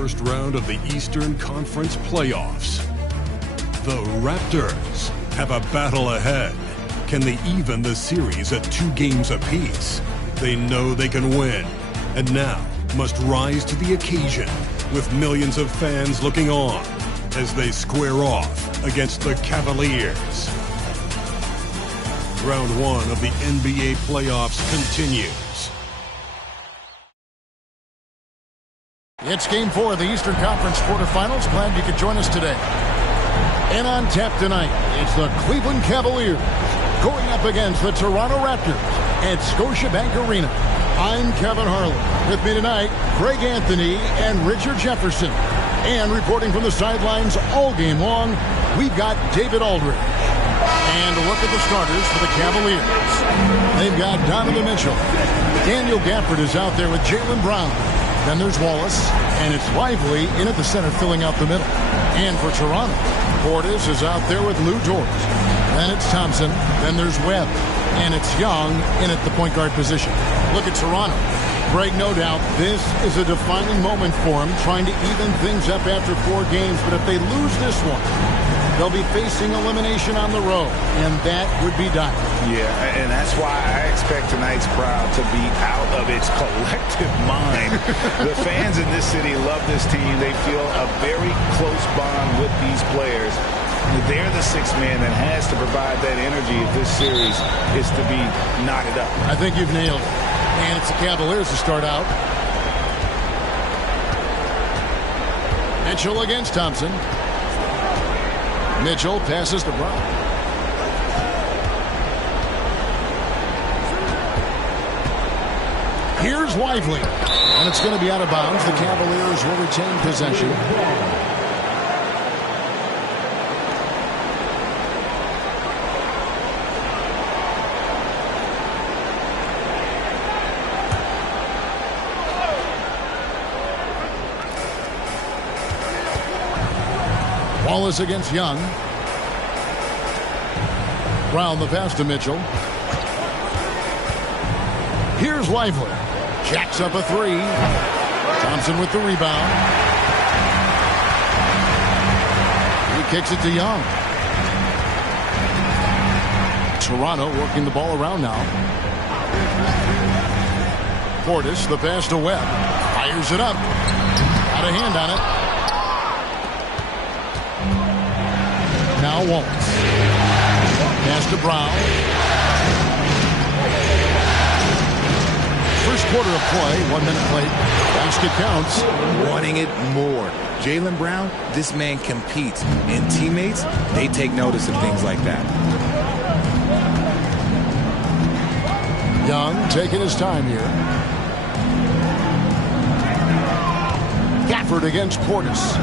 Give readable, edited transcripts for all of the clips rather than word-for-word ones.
first round of the Eastern Conference playoffs. The Raptors have a battle ahead. Can they even the series at 2 games apiece? They know they can win, and now must rise to the occasion with millions of fans looking on as they square off against the Cavaliers. Round 1 of the NBA playoffs continues. It's Game 4 of the Eastern Conference quarterfinals. Glad you could join us today. And on tap tonight, it's the Cleveland Cavaliers going up against the Toronto Raptors at Scotiabank Arena. I'm Kevin Harlan. With me tonight, Greg Anthony and Richard Jefferson. And reporting from the sidelines all game long, we've got David Aldridge. And a look at the starters for the Cavaliers. They've got Donovan Mitchell. Daniel Gafford is out there with Jaylen Brown. Then there's Wallace, and it's Lively in at the center filling out the middle. And for Toronto, Portis is out there with Lou Dort. Then it's Thompson. Then there's Webb. And it's Young in at the point guard position. Look at Toronto. Greg, no doubt, this is a defining moment for him, trying to even things up after 4 games. But if they lose this one, they'll be facing elimination on the road, and that would be dire. Yeah, and that's why I expect tonight's crowd to be out of its collective mind. The fans in this city love this team. They feel a very close bond with these players. They're the 6th man that has to provide that energy if this series is to be knotted up. I think you've nailed it. And it's the Cavaliers to start out. Mitchell against Thompson. Mitchell passes to Brown. Here's Lively. And it's going to be out of bounds. The Cavaliers will retain possession. Wallace against Young. Brown the pass to Mitchell. Here's Lively. Jacks up a 3. Thompson with the rebound. He kicks it to Young. Toronto working the ball around now. Portis, the pass to Webb. Fires it up. Got a hand on it. Now Wallace. Pass to Brown. First quarter of play, 1 minute played. Basket counts. Wanting it more. Jaylen Brown, this man competes. And teammates, they take notice of things like that. Young taking his time here. Gafford against Portis.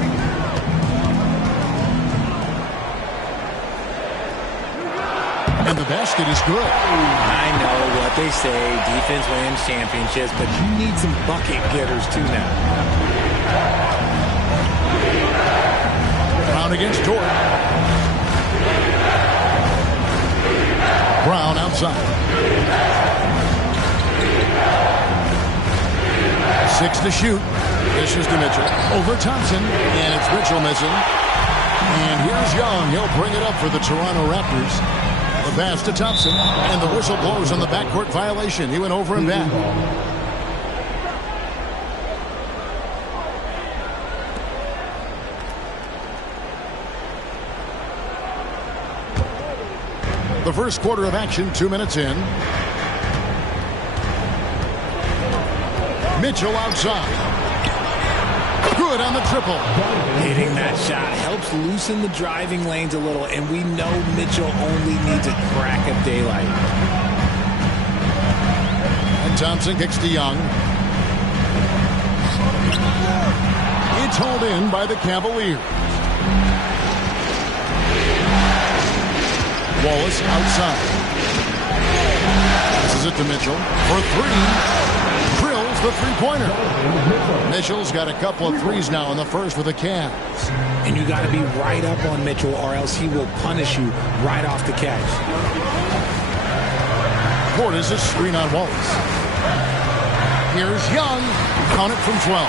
And the basket is good. I know what they say, defense wins championships, but you need some bucket getters too now. Brown against Dort. Brown outside. 6 to shoot. This is to Mitchell. Over Thompson. And it's Mitchell missing. And here's Young. He'll bring it up for the Toronto Raptors. The pass to Thompson, and the whistle blows on the backcourt violation. He went over and back. The first quarter of action, 2 minutes in. Mitchell outside. Good on the triple. Hitting that shot helps loosen the driving lanes a little, and we know Mitchell only needs a crack of daylight. And Thompson kicks to Young. It's hauled in by the Cavaliers. Wallace outside. Passes it to Mitchell for 3. The three-pointer. Mitchell's got a couple of threes now in the first with the Cavs. And you got to be right up on Mitchell or else he will punish you right off the catch. Portis is screen on Wallace. Here's Young. Count it from 12.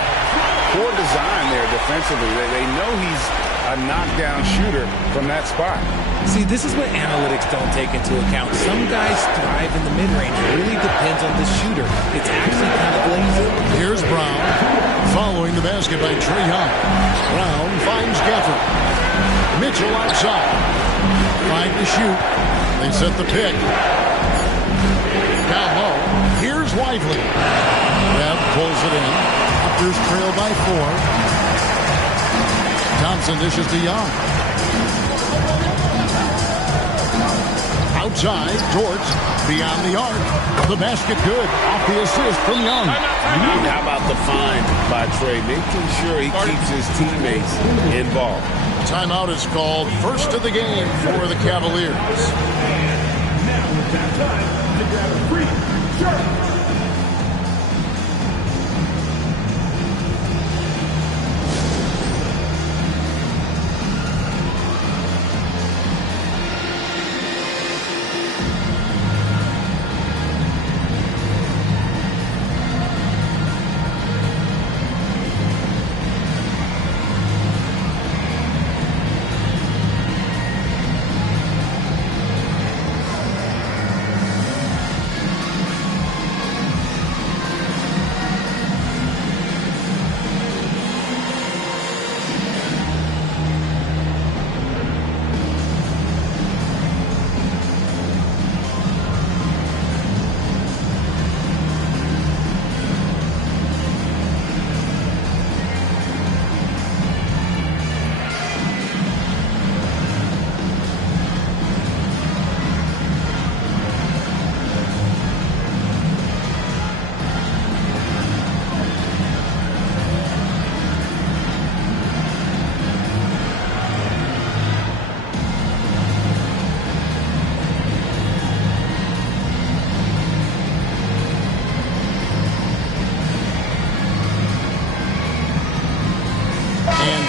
poor design there defensively. They know he's a knockdown shooter from that spot. See, this is what analytics don't take into account. Some guys thrive in the mid-range. It really depends on the shooter. It's actually kind of lazy. Here's Brown, following the basket by Trae Young. Brown finds Gafford. Mitchell outside. 5 to shoot. They set the pick. Down low. Here's Lively. Webb pulls it in. Raptors trail by 4. Thompson dishes to Young. Outside, Dort beyond the arc. The basket good. Off the assist from Young. How about the find by Trae, making sure he keeps his teammates involved. Timeout is called. First of the game for the Cavaliers. Now it's that time to grab a free shirt.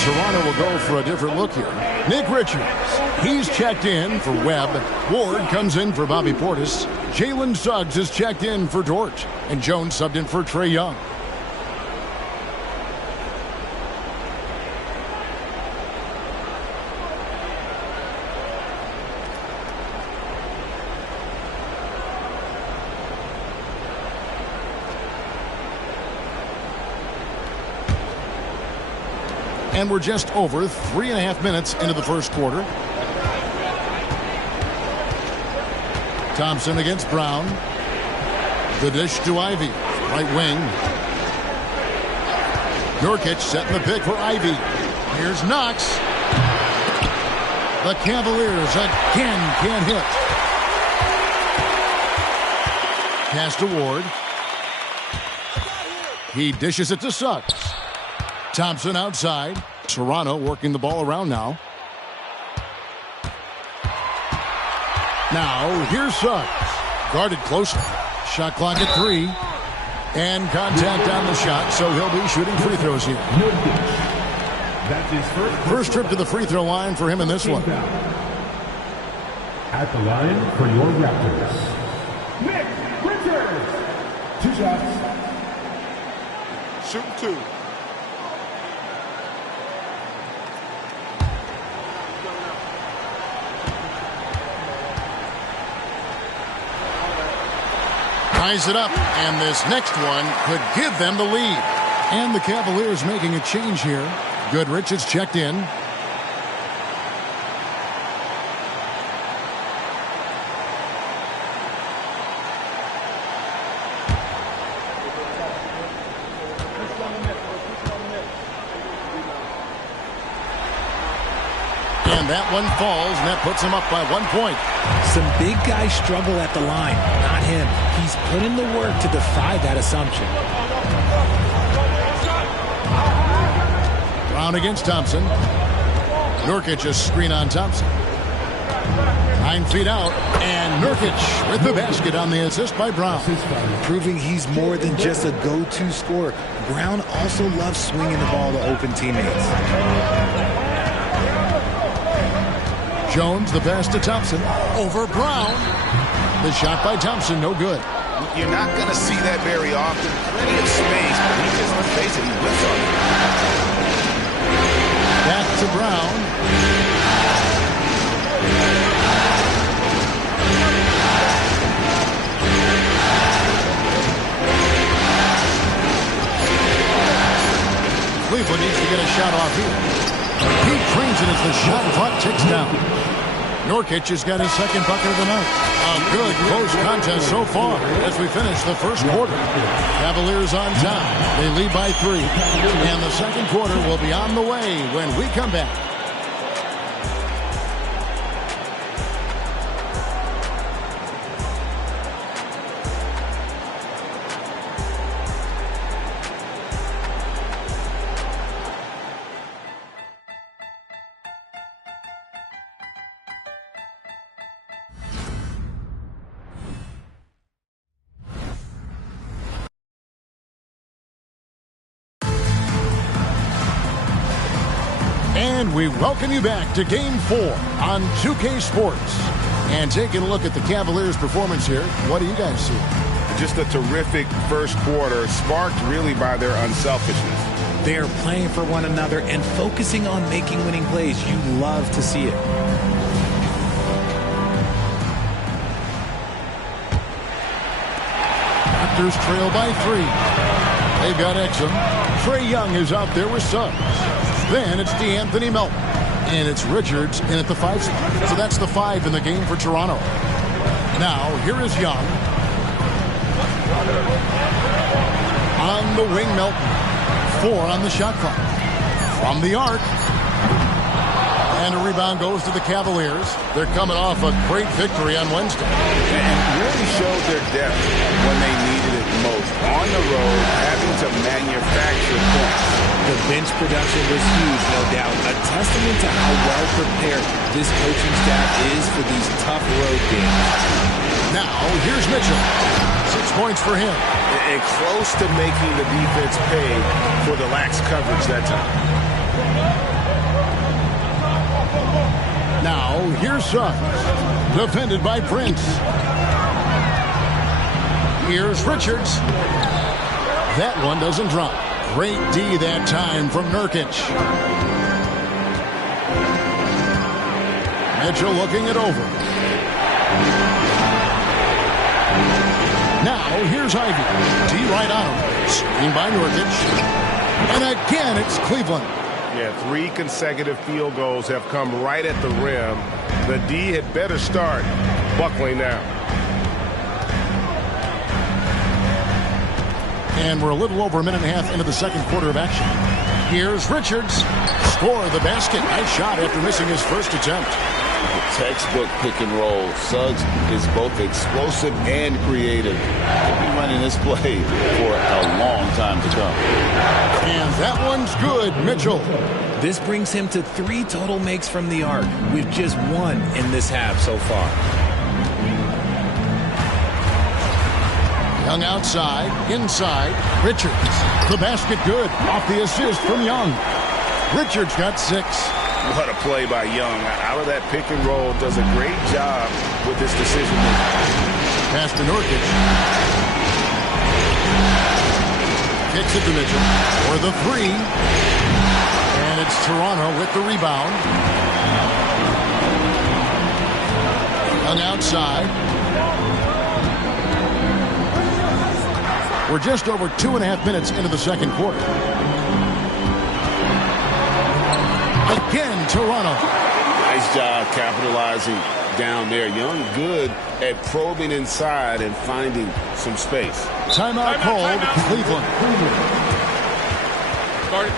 Toronto will go for a different look here. Nick Richards, he's checked in for Webb. Ward comes in for Bobby Portis. Jalen Suggs is checked in for Dort. And Jones subbed in for Trae Young. And we're just over 3.5 minutes into the first quarter. Thompson against Brown. The dish to Ivy. Right wing. Nurkic setting the pick for Ivy. Here's Knox. The Cavaliers again can't hit. Pass to Ward. He dishes it to Suggs. Thompson outside. Toronto working the ball around now. Now, here's Suggs. Guarded closely. Shot clock at 3. And contact on the shot, so he'll be shooting free throws here. That's his First trip to the free throw line for him in this one. At the line for your Raptors, Nick Richards. 2 shots. Shooting 2. Ties it up, and this next one could give them the lead. And the Cavaliers making a change here. Goodrich is checked in. And that one falls, and that puts him up by 1 point. Some big guys struggle at the line, not him. He's put in the work to defy that assumption. Brown against Thompson. Nurkic a screen on Thompson. 9 feet out, and Nurkic with the basket on the assist by Brown. Proving he's more than just a go-to scorer. Brown also loves swinging the ball to open teammates. Jones, the pass to Thompson. Over Brown. The shot by Thompson, no good. You're not going to see that very often. Plenty of space, but he just, let's face it, he whiffs on it. Back to Brown. Cleveland needs to get a shot off here. He trains it as the shot clock ticks down. Nurkic has got his second bucket of the night. A good close contest so far as we finish the first quarter. Cavaliers on top. They lead by 3. And the second quarter will be on the way when we come back. And we welcome you back to Game 4 on 2K Sports. And taking a look at the Cavaliers' performance here, what do you guys see? Just a terrific first quarter, sparked really by their unselfishness. They are playing for one another and focusing on making winning plays. You love to see it. Raptors trail by 3. They've got Exum. Trae Young is out there with Suggs. Then it's DeAnthony Melton. And it's Richards in at the 5 spot. So that's the 5 in the game for Toronto. Now, here is Young. On the wing, Melton. 4 on the shot clock. From the arc. And a rebound goes to the Cavaliers. They're coming off a great victory on Wednesday. And really showed their depth when they needed it most. On the road, having to manufacture points. The bench production was huge, no doubt. A testament to how well prepared this coaching staff is for these tough road games. Now, here's Mitchell. 6 points for him. And close to making the defense pay for the lax coverage that time. Now, here's Suggs. Defended by Prince. Here's Richards. That one doesn't drop. Great D that time from Nurkic. Mitchell looking it over. Now, here's Ivy. D right on him. Screened by Nurkic. And again, it's Cleveland. Yeah, 3 consecutive field goals have come right at the rim. The D had better start buckling now. And we're a little over a minute and a half into the second quarter of action. Here's Richards. Score the basket. Nice shot after missing his first attempt. Textbook pick and roll. Suggs is both explosive and creative. He'll be running this play for a long time to come. And that one's good, Mitchell. This brings him to 3 total makes from the arc, with just 1 in this half so far. Young outside, inside, Richards. The basket good, off the assist from Young. Richards got 6. What a play by Young. Out of that pick and roll, does a great job with his decision making. Pass to Nurkic. Kicks it to Mitchell for the 3. And it's Toronto with the rebound. Young outside. We're just over 2.5 minutes into the second quarter. Again, Toronto. Nice job capitalizing down there. Young good at probing inside and finding some space. Timeout called, Cleveland. Started.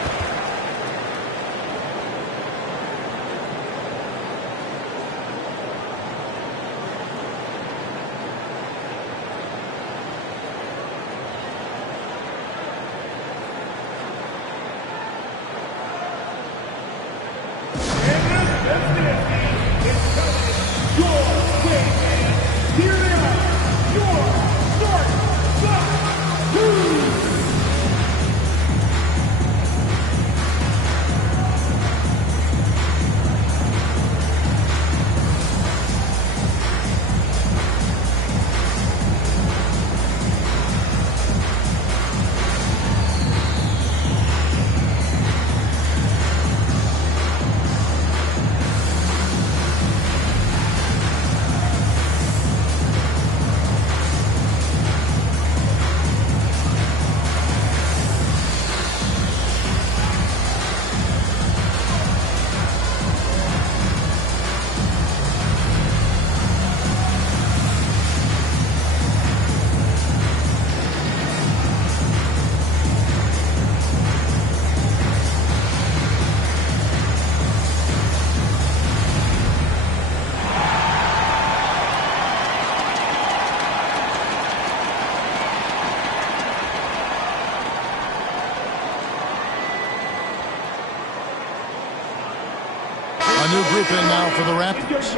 new group in now for the Raptors.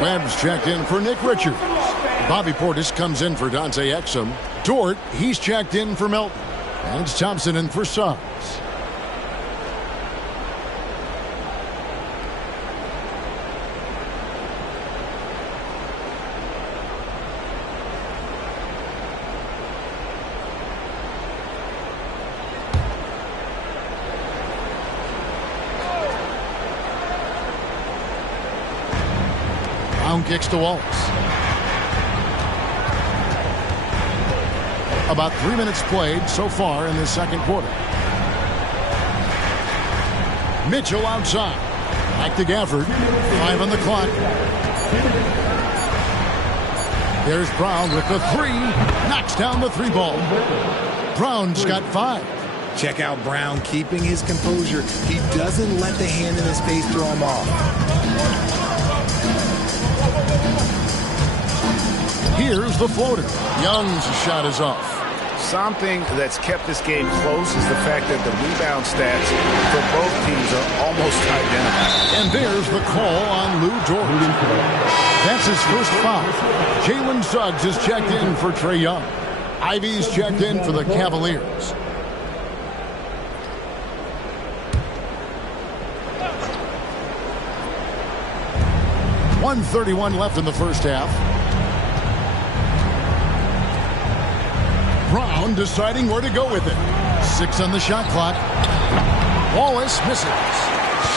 Webb's checked in for Nick Richards. Bobby Portis comes in for Dante Exum. Dort, he's checked in for Melton. And it's Thompson in for Suggs. Brown kicks to Wallace. About 3 minutes played so far in the second quarter. Mitchell outside. Back to Gafford. 5 on the clock. There's Brown with the 3. Knocks down the 3 ball. Brown's got 5. Check out Brown keeping his composure. He doesn't let the hand in his face throw him off. Here's the floater. Young's shot is off. Something that's kept this game close is the fact that the rebound stats for both teams are almost identical. And there's the call on Lou Dort. That's his first foul. Jalen Suggs is checked in for Trae Young. Ivy's checked in for the Cavaliers. .131 left in the first half. Brown deciding where to go with it. 6 on the shot clock. Wallace misses.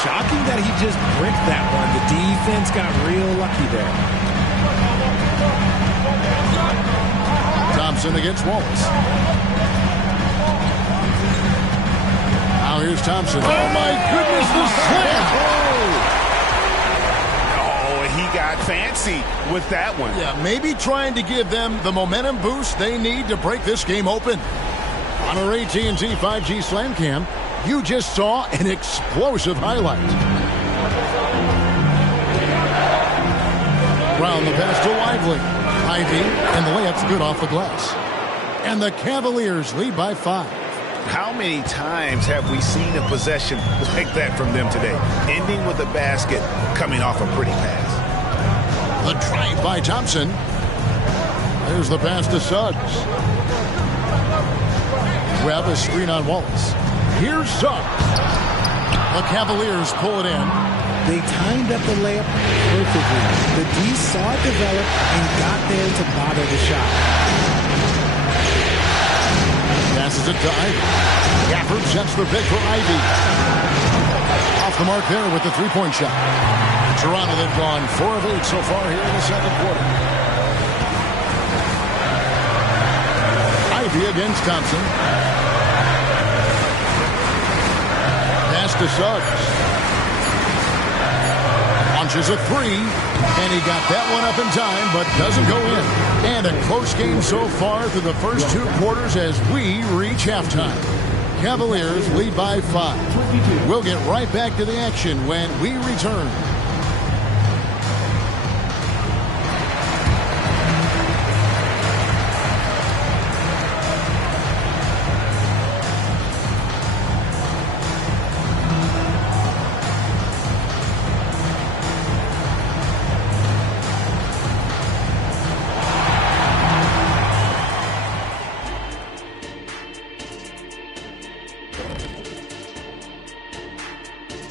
Shocking that he just bricked that one. The defense got real lucky there. Thompson against Wallace. Now here's Thompson. Oh my goodness, the slam! He got fancy with that one. Yeah, maybe trying to give them the momentum boost they need to break this game open. On our AT&T 5G Slam Cam, you just saw an explosive highlight. Brown the pass to Lively. Ivy, and the layup's good off the glass. And the Cavaliers lead by 5. How many times have we seen a possession like that from them today? Ending with a basket, coming off a pretty pass. The drive by Thompson. There's the pass to Suggs. Grab a screen on Wallace. Here's Suggs. The Cavaliers pull it in. They timed up the layup perfectly. The D saw it develop and got there to bother the shot. Passes it to Ivy. Gafford sets the pick for Ivy. Off the mark there with the three-point shot. Toronto, they've gone 4 of 8 so far here in the second quarter. Ivy against Thompson. Pass to Suggs. Launches a 3, and he got that one up in time, but doesn't go in. And a close game so far through the first 2 quarters as we reach halftime. Cavaliers lead by 5. We'll get right back to the action when we return.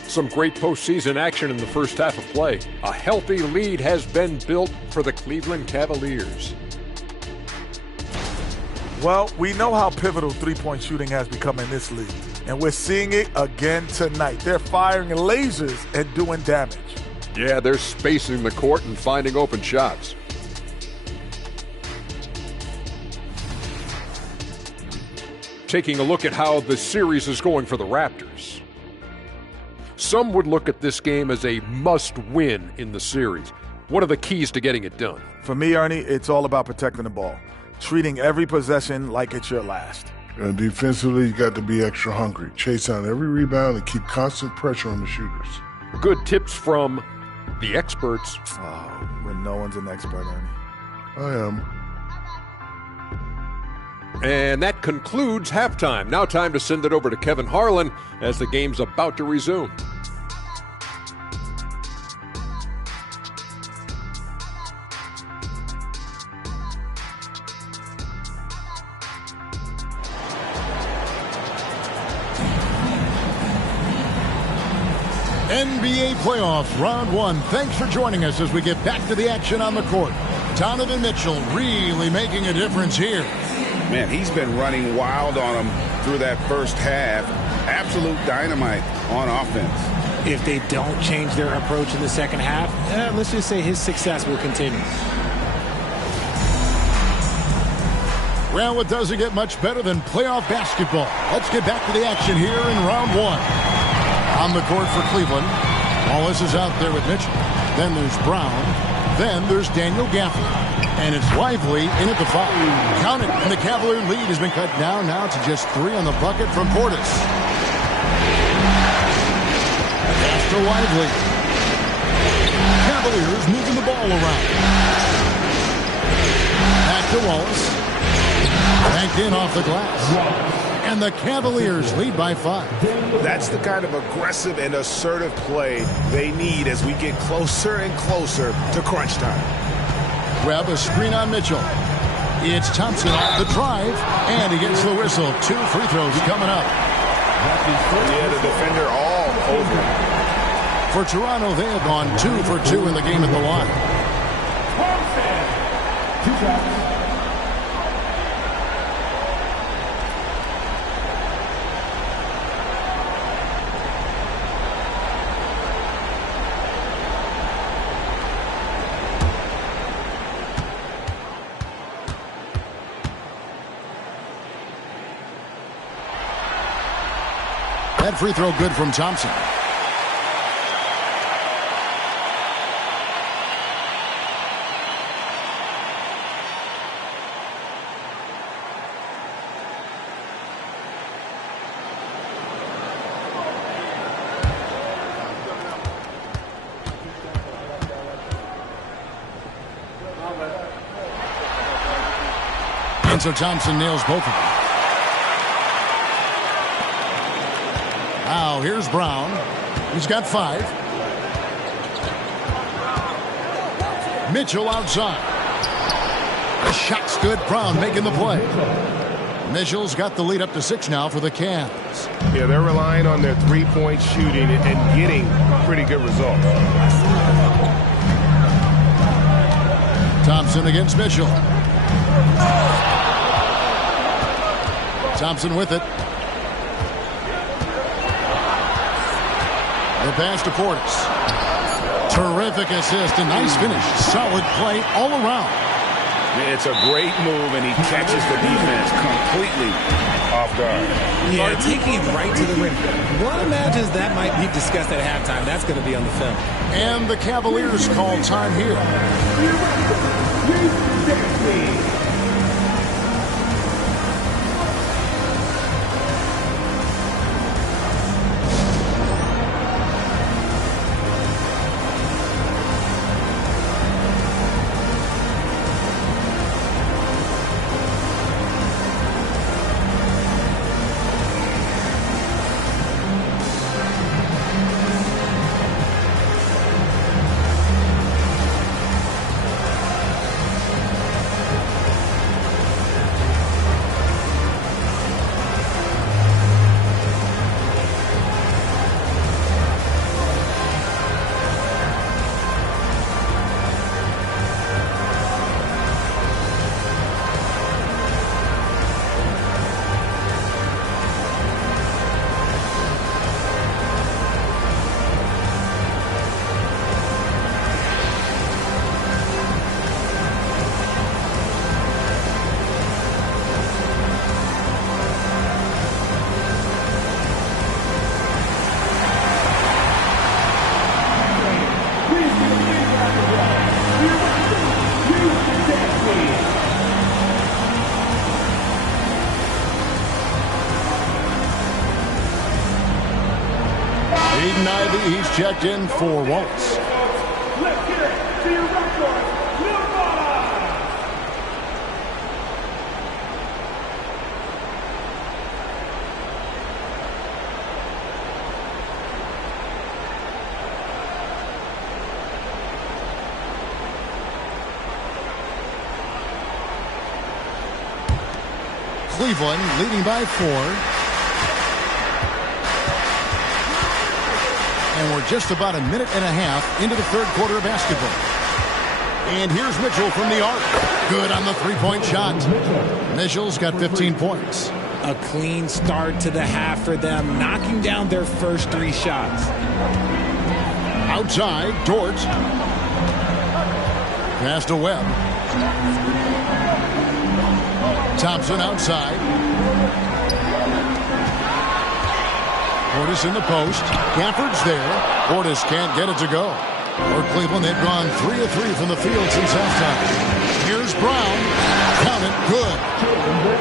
Some great postseason action in the first half of play. A healthy lead has been built for the Cleveland Cavaliers. Well, we know how pivotal three-point shooting has become in this league, and we're seeing it again tonight. They're firing lasers and doing damage. Yeah, they're spacing the court and finding open shots. Taking a look at how the series is going for the Raptors. Some would look at this game as a must-win in the series. What are the keys to getting it done? For me, Ernie, it's all about protecting the ball, treating every possession like it's your last. And defensively, you got to be extra hungry. Chase down every rebound and keep constant pressure on the shooters. Good tips from the experts. Oh, when no one's an expert, Ernie. I am. And that concludes halftime. Now time to send it over to Kevin Harlan as the game's about to resume. NBA playoffs, round one. Thanks for joining us as we get back to the action on the court. Donovan Mitchell really making a difference here. Man, he's been running wild on him through that first half. Absolute dynamite on offense. If they don't change their approach in the second half, let's just say his success will continue. Well, it doesn't get much better than playoff basketball. Let's get back to the action here in round one. On the court for Cleveland, Wallace is out there with Mitchell. Then there's Brown. Then there's Daniel Gafford. And it's Lively in at the 5. Count it, and the Cavalier lead has been cut down now to just 3 on the bucket from Portis. Pass to Lively. Cavaliers moving the ball around. Back to Wallace. Banked in off the glass. And the Cavaliers lead by 5. That's the kind of aggressive and assertive play they need as we get closer and closer to crunch time. Webb, a screen on Mitchell. It's Thompson off the drive, and he gets the whistle. 2 free throws coming up. Yeah, the defender all over. For Toronto, they have gone 2 for 2 in the game at the line. That free throw good from Thompson. And so Thompson nails both of them. Now here's Brown. He's got 5. Mitchell outside. The shot's good. Brown making the play. Mitchell's got the lead up to 6 now for the Cavs. Yeah, they're relying on their three-point shooting and getting pretty good results. Thompson against Mitchell. Thompson with it. The pass to Portis. Terrific assist. A nice finish. Solid play all around. It's a great move, and he catches the defense completely off guard. Yeah, taking it right to the rim. One imagines that might be discussed at halftime. That's going to be on the film. And the Cavaliers call time here. He's checked in for Wallace. Let's get it to your record, Nevada. Cleveland leading by 4. And we're just about a minute and a half into the third quarter of basketball. And here's Mitchell from the arc. Good on the three-point shot. Mitchell's got 15 points. A clean start to the half for them, knocking down their first 3 shots. Outside, Dort. Pass to Webb. Thompson outside. Portis in the post. Gafford's there. Portis can't get it to go. For Cleveland, they've gone 3 of 3 from the field since halftime. Here's Brown. Count it. Good.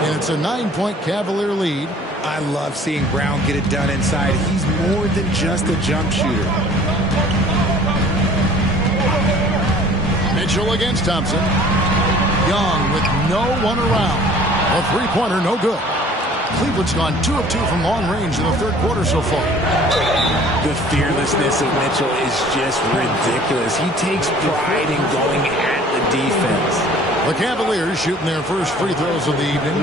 And it's a 9-point Cavalier lead. I love seeing Brown get it done inside. He's more than just a jump shooter. Mitchell against Thompson. Young with no one around. A three-pointer, no good. Cleveland's gone 2 of 2 from long range in the third quarter so far. The fearlessness of Mitchell is just ridiculous. He takes pride in going at the defense. The Cavaliers shooting their first free throws of the evening.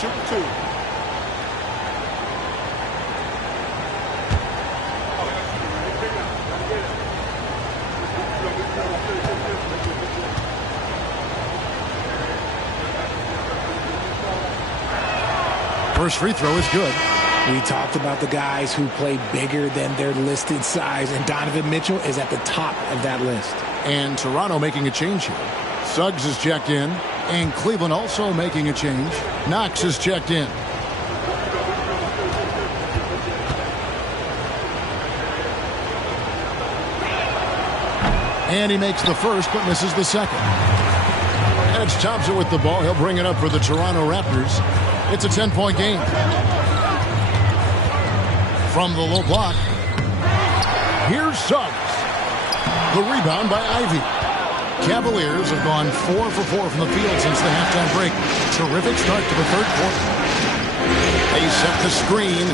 Shoot 2. First free throw is good. We talked about the guys who play bigger than their listed size, and Donovan Mitchell is at the top of that list. And Toronto making a change here. Suggs is checked in, and Cleveland also making a change. Knox is checked in. And he makes the first, but misses the second. And it's Thompson with the ball. He'll bring it up for the Toronto Raptors. It's a 10-point game. From the low block, here's Suggs. The rebound by Ivy. Cavaliers have gone 4 for 4 from the field since the halftime break. Terrific start to the third quarter. They set the screen.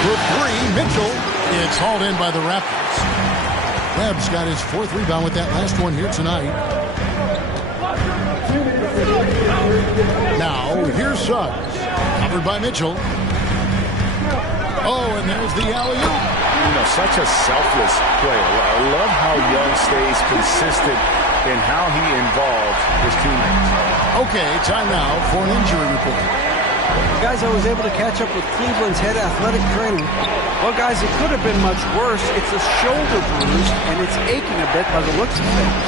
For 3, Mitchell. It's hauled in by the Raptors. Webb's got his 4th rebound with that last one here tonight. Now, here's Suggs. Covered by Mitchell. Oh, and there's the alley-oop. You know, such a selfless player. I love how Young stays consistent in how he involves his teammates. Okay, time now for an injury report. Guys, I was able to catch up with Cleveland's head athletic trainer. Well, guys, it could have been much worse. It's a shoulder bruise, and it's aching a bit by the looks of things.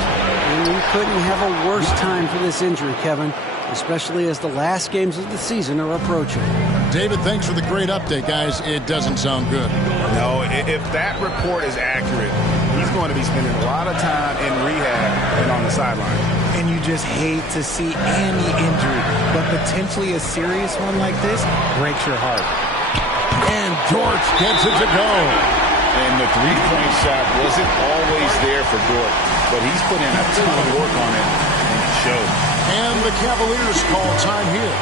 And we couldn't have a worse time for this injury, Kevin, especially as the last games of the season are approaching. David, thanks for the great update, guys. It doesn't sound good. No, if that report is accurate, he's going to be spending a lot of time in rehab and on the sideline. And you just hate to see any injury, but potentially a serious one like this breaks your heart. And Dort gets it to go. And the three-point shot wasn't always there for Dort, but he's put in a ton of work on it, and it showed. And the Cavaliers call time here.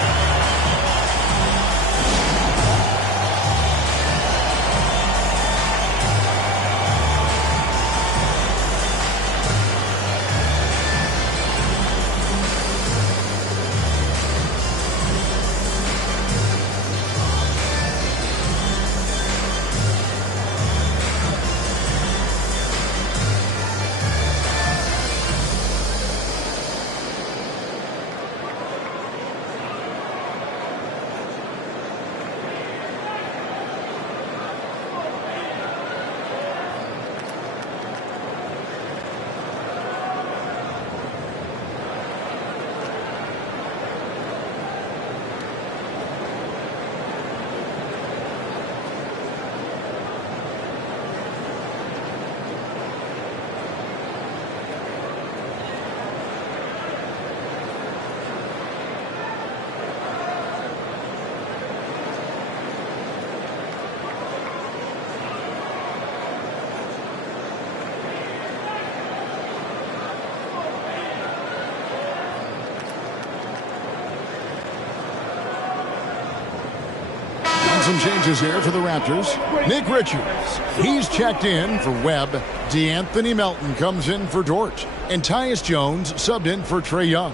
Some changes here for the Raptors. Nick Richards, he's checked in for Webb. DeAnthony Melton comes in for Dort. And Tyus Jones subbed in for Trae Young.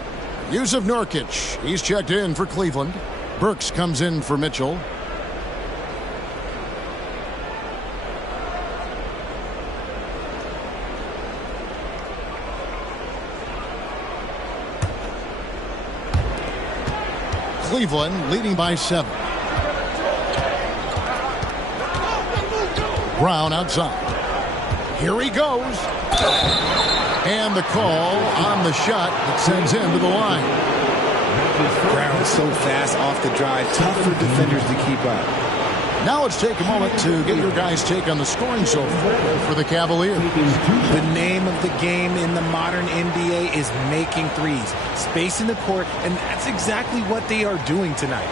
Yusuf Nurkic, he's checked in for Cleveland. Burks comes in for Mitchell. Cleveland leading by 7. Brown outside. Here he goes. And the call on the shot that sends him to the line. Brown so fast off the drive. Tough for defenders to keep up. Now let's take a moment to get your guys' take on the scoring so far for the Cavaliers. The name of the game in the modern NBA is making threes. Spacing the court, and that's exactly what they are doing tonight.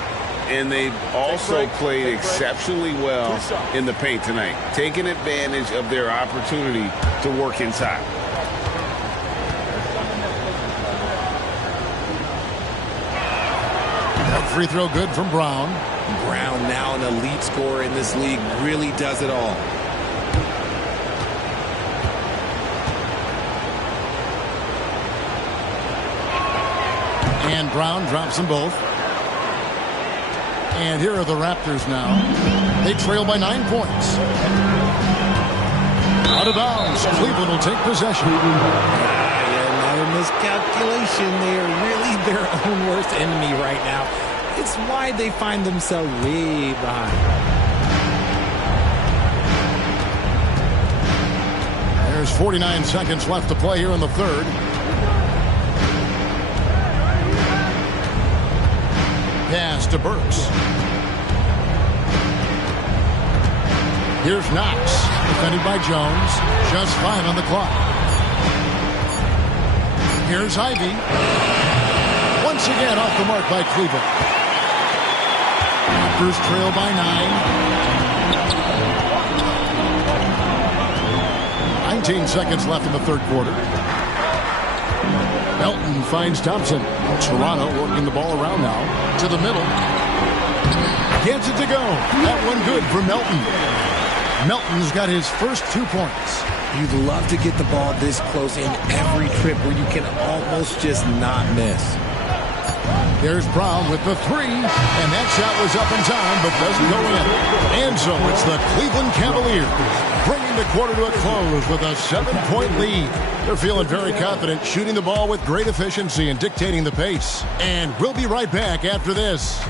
And they've also played exceptionally well in the paint tonight, taking advantage of their opportunity to work inside. That free throw good from Brown. Brown, now an elite scorer in this league, really does it all. And Brown drops them both. And here are the Raptors now. They trail by 9 points. Out of bounds. Cleveland will take possession. Another miscalculation. They are really their own worst enemy right now. It's why they find themselves way behind. There's 49 seconds left to play here in the third. Pass to Burks. Here's Knox, defended by Jones. Just 5 on the clock. Here's Ivy. Once again off the mark by Cleveland. Raptors trail by 9. 19 seconds left in the third quarter. Melton finds Thompson. Toronto working the ball around now. To the middle. Gets it to go. That one good for Melton. Melton's got his first 2 points. You'd love to get the ball this close in every trip where you can almost just not miss. There's Brown with the 3, and that shot was up in time, but doesn't go in. And so it's the Cleveland Cavaliers bringing the quarter to a close with a 7-point lead. They're feeling very confident, shooting the ball with great efficiency and dictating the pace. And we'll be right back after this.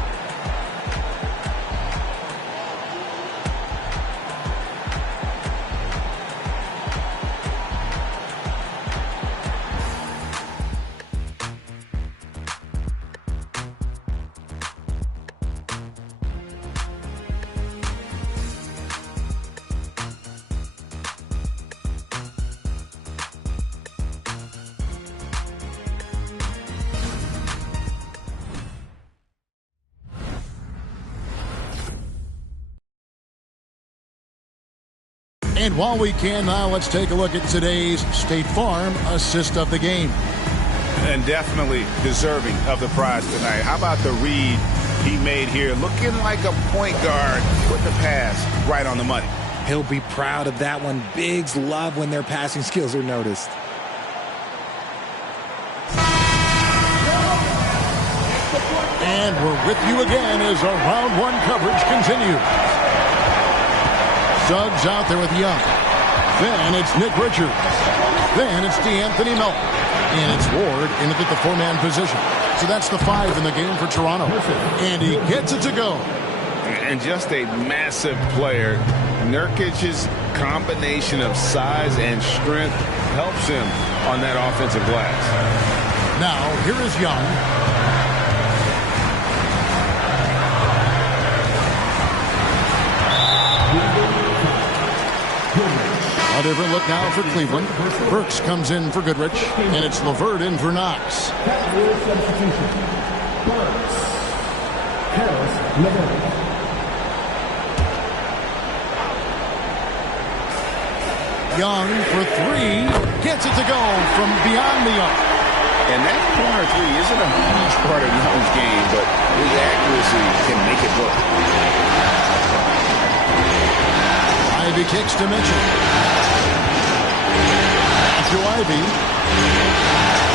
And while we can now, let's take a look at today's State Farm assist of the game. And definitely deserving of the prize tonight. How about the read he made here? Looking like a point guard, putting the pass right on the money. He'll be proud of that one. Bigs love when their passing skills are noticed. And we're with you again as our round 1 coverage continues. Suggs out there with Young. Then it's Nick Richards. Then it's DeAnthony Melton. And it's Ward in at the 4-man position. So that's the 5 in the game for Toronto. And he gets it to go. And just a massive player. Nurkic's combination of size and strength helps him on that offensive glass. Now, here is Young. A different look now for Cleveland. Burks comes in for Goodrich, and it's LeVert in for Knox. Young for 3, gets it to go from beyond the arc. And that corner 3 isn't a huge part of Young's game, but his accuracy can make it work. Ivy kicks to Mitchell. To Ivy.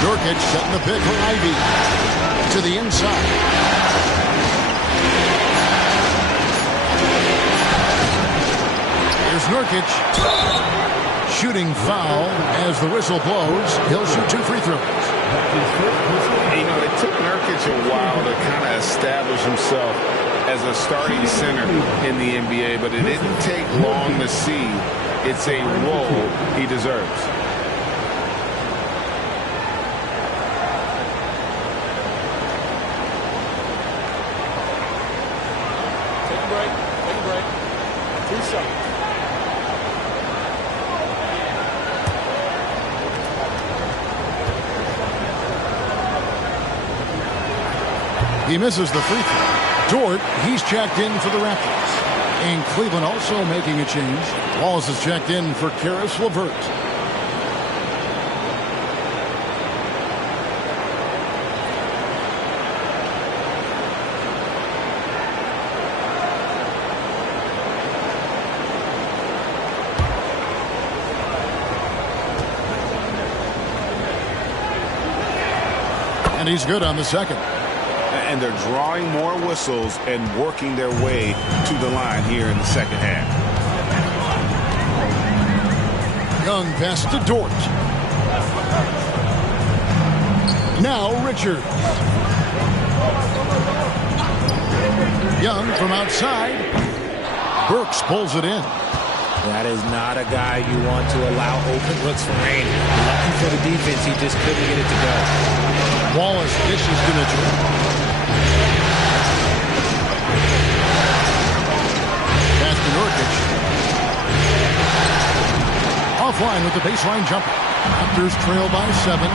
Nurkic setting the pick for Ivy. To the inside. Here's Nurkic. Shooting foul as the whistle blows. He'll shoot 2 free throws. It took Nurkic a while to kind of establish himself as a starting center in the NBA, but it didn't take long to see it's a role he deserves. Take a break. 2 seconds. He misses the free throw. Dort, he's checked in for the Raptors. And Cleveland also making a change. Wallace is checked in for Karis LeVert. And he's good on the second. And they're drawing more whistles and working their way to the line here in the second half. Young pass to Dort. Now Richards. Young from outside. Burks pulls it in. That is not a guy you want to allow open looks for Rain. Lucky for the defense, he just couldn't get it to go. Wallace dishes to Mitchell. Pass to Nurkic. Offline with the baseline jumper. Raptors trail by 7.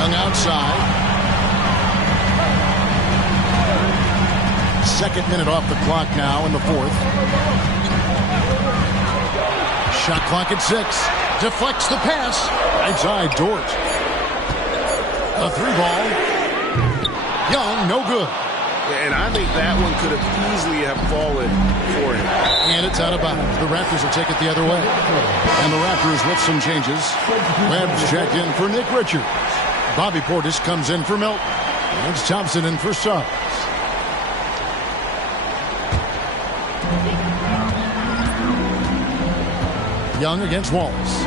Young outside. Second minute off the clock now in the fourth. Shot clock at 6. Deflects the pass. Right side, Dort. A 3-ball. Young, no good. And I think that one could have easily have fallen for him. And it's out of bounds. The Raptors will take it the other way. And the Raptors with some changes. Webb's checked in for Nick Richards. Bobby Portis comes in for Milton. And it's Thompson in for Suggs. Young against Wallace.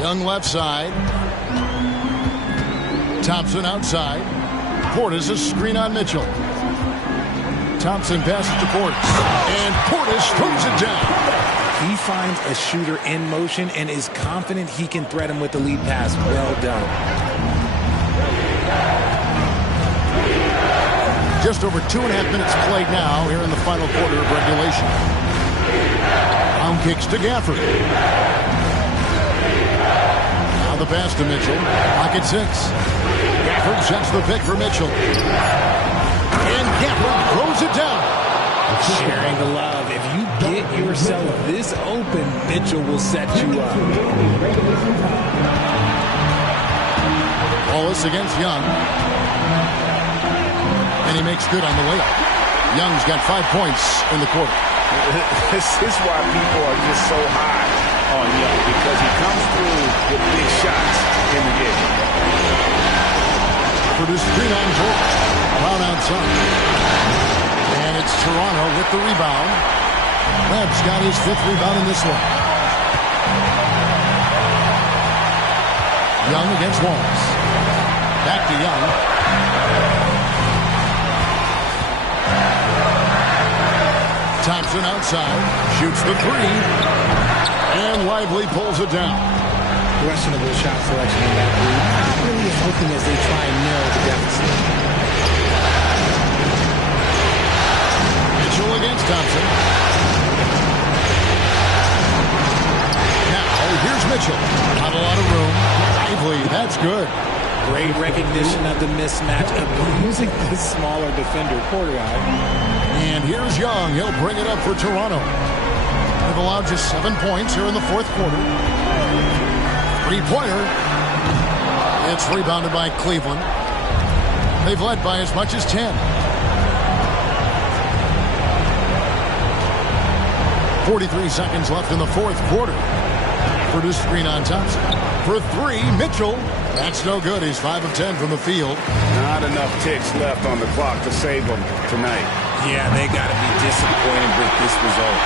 Young left side. Thompson outside. Portis a screen on Mitchell. Thompson passes to Portis. And Portis throws it down. He finds a shooter in motion and is confident he can threat him with the lead pass. Well done. Just over 2.5 minutes played now here in the final quarter of regulation. Brown kicks to Gafford. Now the pass to Mitchell. Clock at 6. Gafford sets the pick for Mitchell. And Gafford throws it down. Sharing the love. If you get yourself this open, Mitchell will set you up. Wallace against Young. And he makes good on the layup. Young's got 5 points in the quarter. This is why people are just so high on Young, because he comes through with big shots in the game. For the screen on George. Brown outside. And it's Toronto with the rebound. Webb's got his 5th rebound in this one. Young against Wallace. Back to Young. Thompson outside, shoots the 3, and Lively pulls it down. Questionable shot selection in that move. Really is hoping as they try and narrow the deficit. Mitchell against Thompson. Now, here's Mitchell. Not a lot of room. Lively, that's good. Great recognition of the mismatch, abusing the smaller defender, poor guy. And here's Young. He'll bring it up for Toronto. They've allowed just 7 points here in the fourth quarter. 3-pointer. It's rebounded by Cleveland. They've led by as much as 10. 43 seconds left in the fourth quarter. Produce screen on Thompson. For three, Mitchell. That's no good. He's 5 of 10 from the field. Not enough ticks left on the clock to save them tonight. Yeah, they got to be disappointed with this result.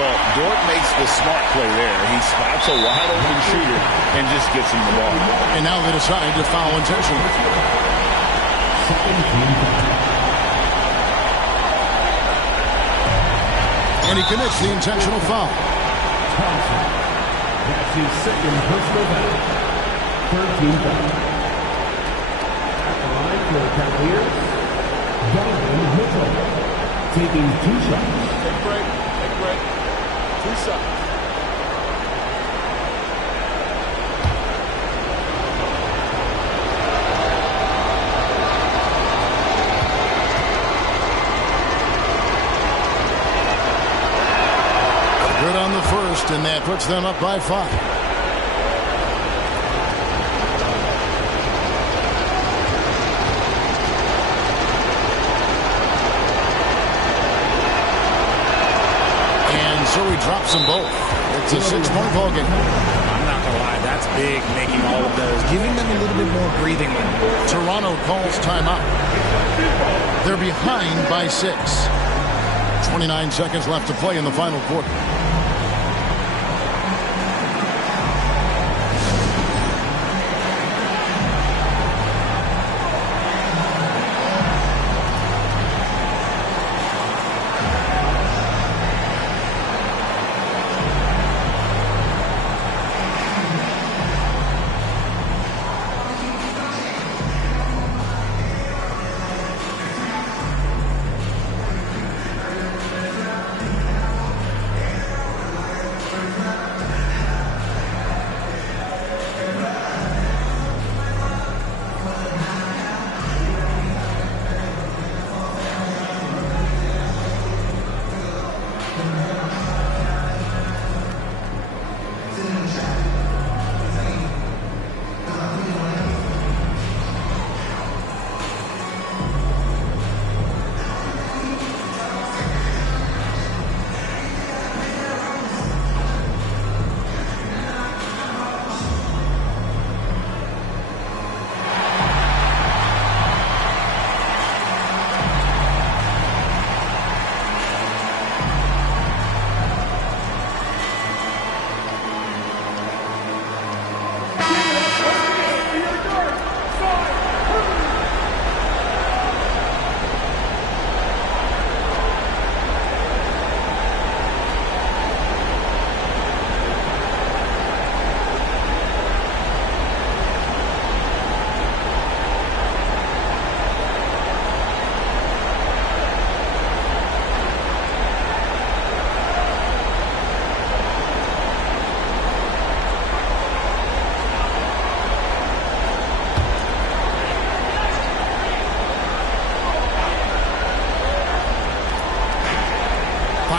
Well, Dort makes the smart play there. He spots a wide-open shooter and just gets him the ball. And now they decide to foul intentionally. And he commits the intentional foul. Thompson. That's his second personal foul. 13 foul. At the line for the Cavaliers, Donovan Mitchell. Taking 2 shots. Take a break. Take a break. 2 shots. Good on the first, and that puts them up by 5. And so he drops them both. It's a 6-point ball game. I'm not going to lie, that's big, making all of those, giving them a little bit more breathing room. Toronto calls timeout. They're behind by 6. 29 seconds left to play in the final quarter.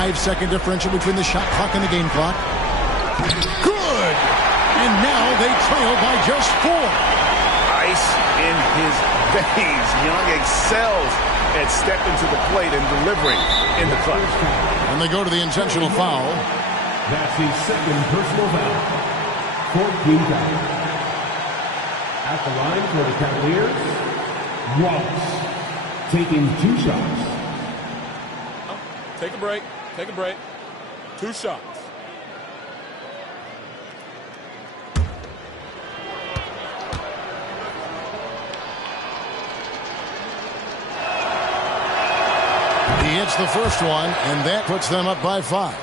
Five-second differential between the shot clock and the game clock. Good! And now they trail by just 4. Ice in his veins. Young excels at stepping to the plate and delivering in the clutch. And they go to the intentional foul. That's his second personal foul. 14 foul. At the line for the Cavaliers, Wallace. Taking 2 shots. Take a break. Take a break. 2 shots. He hits the first one, and that puts them up by 5.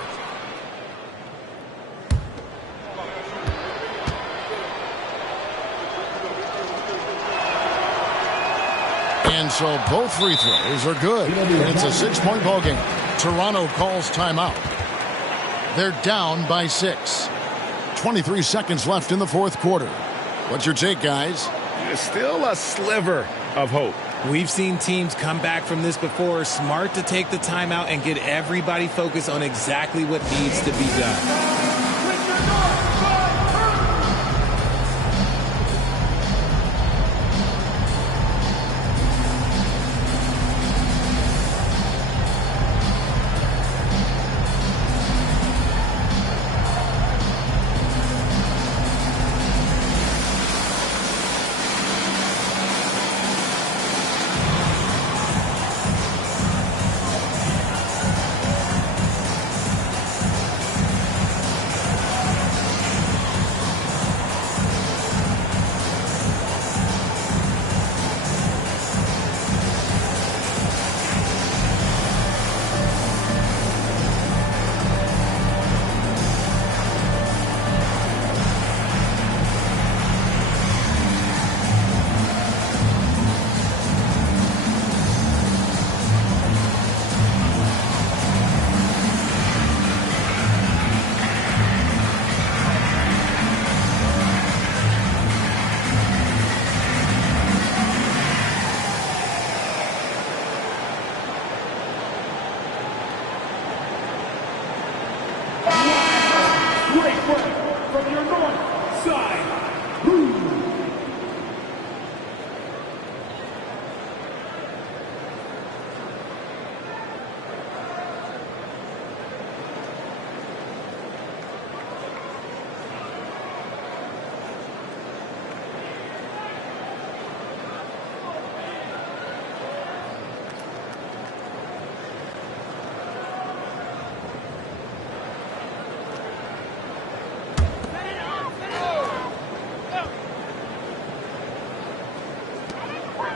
And so both free throws are good. And it's a 6-point ball game. Toronto calls timeout. They're down by 6. 23 seconds left in the fourth quarter. What's your take, guys? There's still a sliver of hope. We've seen teams come back from this before. Smart to take the timeout and get everybody focused on exactly what needs to be done. Outside.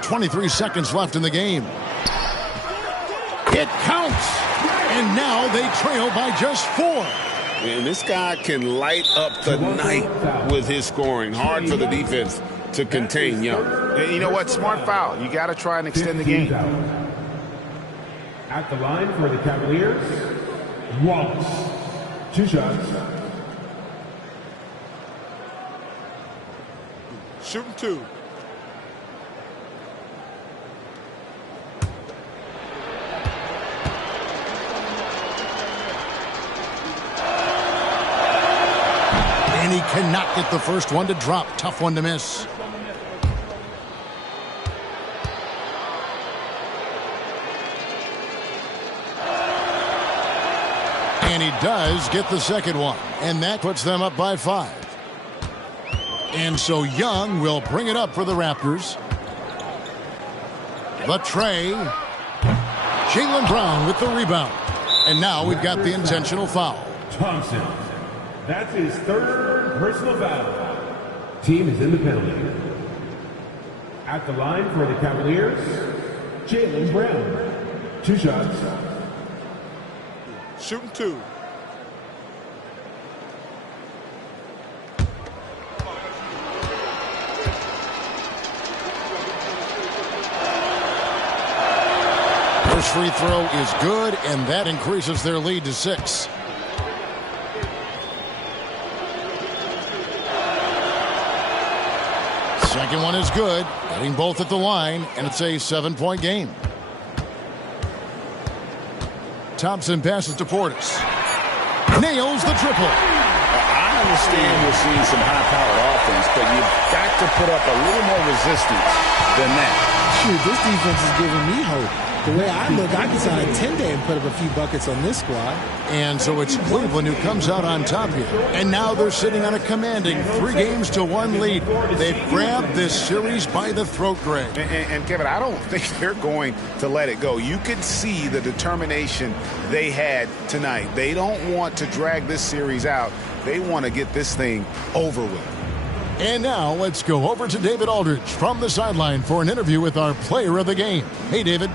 .23 seconds left in the game. It counts. And now they trail by just 4. And this guy can light up the night with his scoring. Hard for the defense to contain Young. And you know what? Smart foul. You got to try and extend the game. At the line for the Cavaliers, Wallace. 2 shots. Shooting 2. And he cannot get the first one to drop. Tough one to miss. And he does get the second one. And that puts them up by 5. And so Young will bring it up for the Raptors. The tray. Jaylen Brown with the rebound. And now we've got the intentional foul. Thompson. That's his 3rd personal foul. Team is in the penalty. At the line for the Cavaliers, Jaylen Brown. 2 shots. Shooting 2. First free throw is good, and that increases their lead to 6. Second one is good, hitting both at the line, and it's a 7-point game. Thompson passes to Portis. Nails the triple. I understand we're seeing some high-powered offense, but you've got to put up a little more resistance than that. Shoot, this defense is giving me hope. The way I look, I can sign a 10-day and put up a few buckets on this squad. And so it's Cleveland who comes out on top here. And now they're sitting on a commanding 3-1 lead. They've grabbed this series by the throat, Greg. And Kevin, I don't think they're going to let it go. You can see the determination they had tonight. They don't want to drag this series out. They want to get this thing over with. And now let's go over to David Aldridge from the sideline for an interview with our player of the game. Hey, David.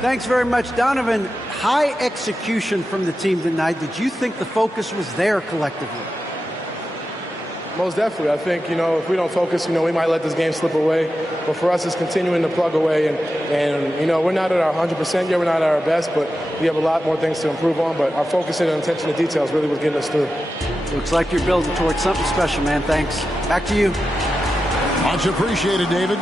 Thanks very much, Donovan. High execution from the team tonight. Did you think the focus was there collectively? Most definitely. I think, if we don't focus, we might let this game slip away. But for us, it's continuing to plug away. And we're not at our 100% yet. We're not at our best, but we have a lot more things to improve on. But our focus and attention to details really was getting us through. Looks like you're building towards something special, man. Thanks. Back to you. Much appreciated, David.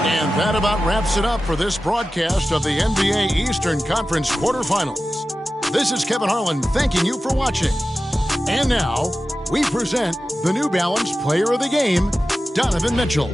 And that about wraps it up for this broadcast of the NBA Eastern Conference quarterfinals. This is Kevin Harlan thanking you for watching. And now, we present the New Balance Player of the Game, Donovan Mitchell.